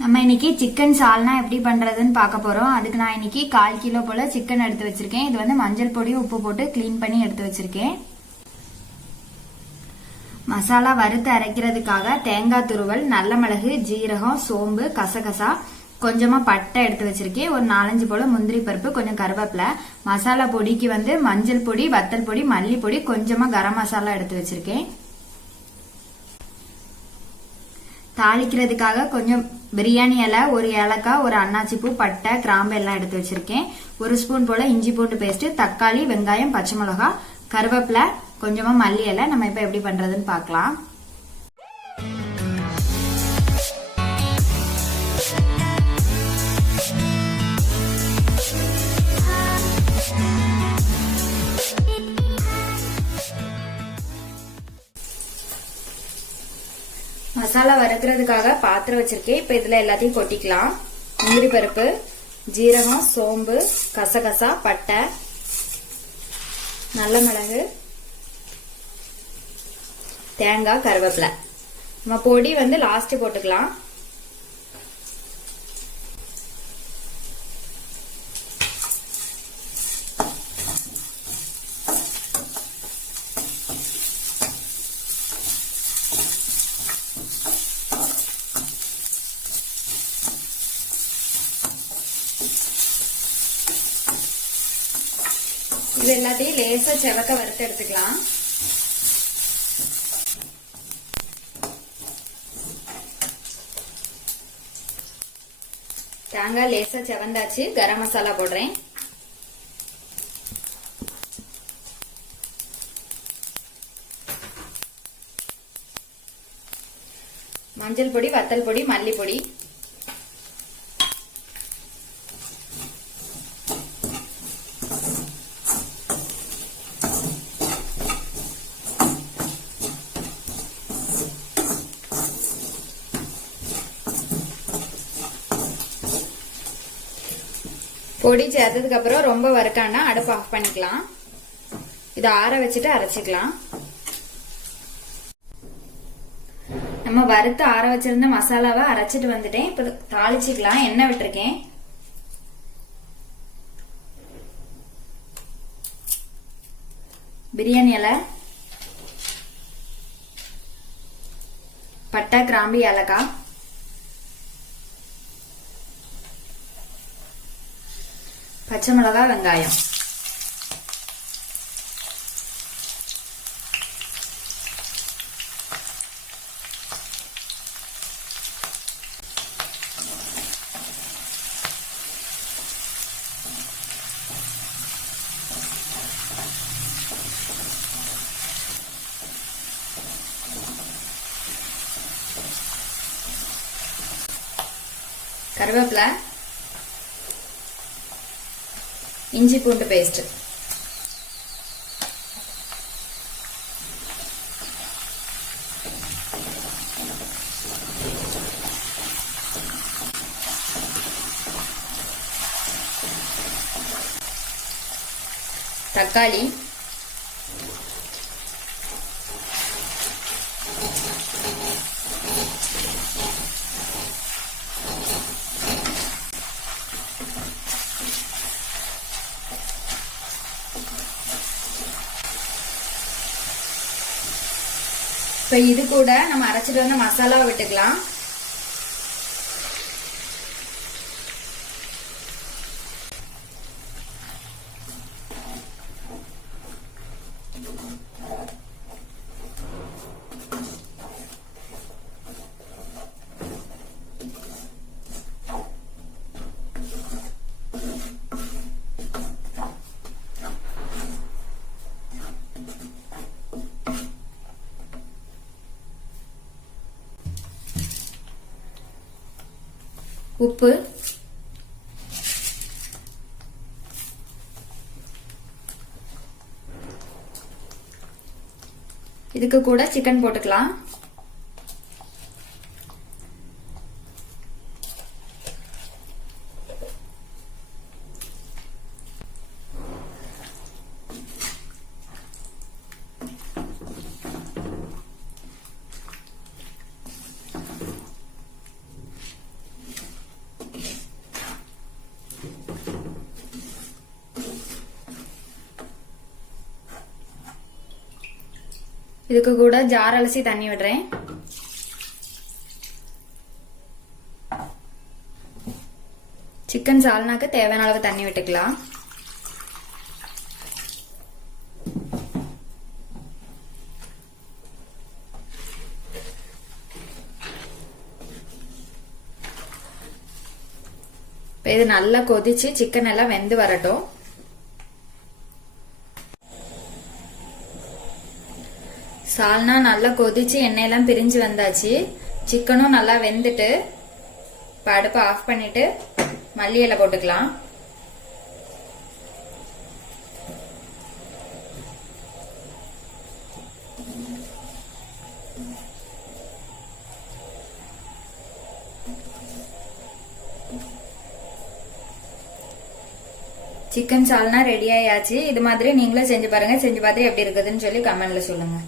நம்ம இன்னைக்கு சிக்கன் சால்னா எப்படி பண்றதுன்னு பார்க்க போறோம். அதுக்கு நான் இன்னைக்கு 1/4 கிலோ போல சிக்கன் எடுத்து வச்சிருக்கேன். இது வந்து மஞ்சள் பொடி உப்பு போட்டு கிளீன் பண்ணி எடுத்து வச்சிருக்கேன். மசாலா வறுத்து அரைக்கிறதுக்காக தேங்காய் துருவல், நல்ல மிளகு, ஜீரகம், சோம்பு, கசகசா, கொஞ்சமா பட்டை எடுத்து வச்சிருக்கேன். ஒரு 4-5 போல முந்திரி பருப்பு, கொஞ்சம் கருவேப்பிலை. மசாலா பொடிக்கு வந்து மஞ்சள் பொடி, வத்தல் பொடி, மல்லி பொடி, கொஞ்சமா கரம் மசாலா எடுத்து வச்சிருக்கேன். தாளிக்கிறதுக்காக கொஞ்சம் பிரியாணி இலை, ஒரு ஏலக்காய், ஒரு அன்னாச்சி பூ, பட்டை, கிராம்பு எல்லாம் எடுத்து வச்சிருக்கேன். 1 ஸ்பூன் போல இஞ்சி பூண்டு பேஸ்ட், தக்காளி, வெங்காயம், பச்சை மிளகாய், கருவேப்பிலை, கொஞ்சமா மல்லி இலை. நம்ம இப்ப எப்படி பண்றதுன்னு பார்க்கலாம். மசாலா வறுக்கிறதுக்காக பாத்திரம் வச்சிருக்கேன். இப்ப இதுல எல்லாத்தையும் கொட்டிக்கலாம். முந்திரி பருப்பு, ஜீரகம், சோம்பு, கசகசா, பட்டை, நல்ல மிளகு, தேங்காய், கருவேப்பிலை. நம்ம பொடி வந்து லாஸ்ட் போட்டுக்கலாம். இது எல்லாத்தையும் லேசா செவக்க வறுத்து எடுத்துக்கலாம். தேங்காய் லேசா செவந்தாச்சு. கரம் மசாலா போடுறேன். மஞ்சள் பொடி, வத்தல் பொடி, மல்லி பொடி, பொடி சேர்த்ததுக்கு அப்புறம் ரொம்ப வறுக்காண்டா அடுப்பு ஆஃப் பண்ணிக்கலாம். இதை ஆற வச்சுட்டு அரைச்சிக்கலாம். நம்ம வறுத்து ஆற வச்சிருந்த மசாலாவை அரைச்சிட்டு வந்துட்டேன். இப்ப தாளிச்சுக்கலாம். எண்ணெய் விட்டுருக்கேன். பிரியாணி இலை, பட்டை, கிராம்பு, ஏலக்காய், பச்சை மிளகாய், வெங்காயம், கருவேப்பிலை, இஞ்சி பூண்டு பேஸ்ட், தக்காளி, இப்ப இது கூட நம்ம அரைச்சிட்டு வந்த மசாலா விட்டுக்கலாம். உப்பு, இதுக்கு கூட சிக்கன் போட்டுக்கலாம். இதுக்கு கூட ஜார் அலசி தண்ணி விடுறேன். சிக்கன் சால்னாக்கு தேவையான அளவு தண்ணி விட்டுக்கலாம். இது நல்லா கொதிச்சு சிக்கன் எல்லாம் வெந்து வரட்டும். சால்னா நல்லா கொதிச்சு எண்ணெயெல்லாம் பிரிஞ்சு வந்தாச்சு. சிக்கனும் நல்லா வெந்துட்டு அடுப்பை ஆஃப் பண்ணிட்டு மல்லி இலை போட்டுக்கலாம். சிக்கன் சால்னா ரெடி ஆயாச்சு. இது மாதிரி நீங்களும் செஞ்சு பாருங்க. செஞ்சு பார்த்து எப்படி இருக்குதுன்னு சொல்லி கமெண்ட்ல சொல்லுங்க.